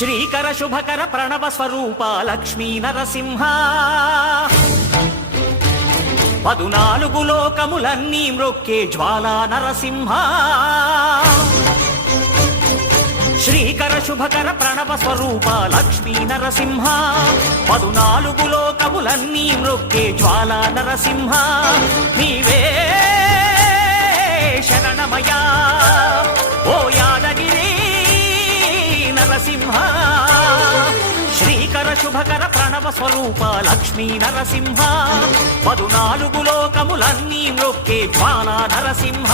శ్రీకర శుభకర ప్రణవ స్వరూప లక్ష్మీ నరసింహ 14 లోకములన్నీ మ్రొక్కే జ్వాలా నరసింహ శ్రీకర శుభకర ప్రణవ స్వరూప లక్ష్మీ నరసింహ 14 లోకములన్నీ మ్రొక్కే జ్వాలా నరసింహ నీవే శరణమయా ఓ యాదగిరి నరసింహ శ్రీకర శుభకర ప్రణవ స్వరూప లక్ష్మీ నరసింహ 14 లోకములన్నీ మ్రొక్కే జ్వాలా నరసింహ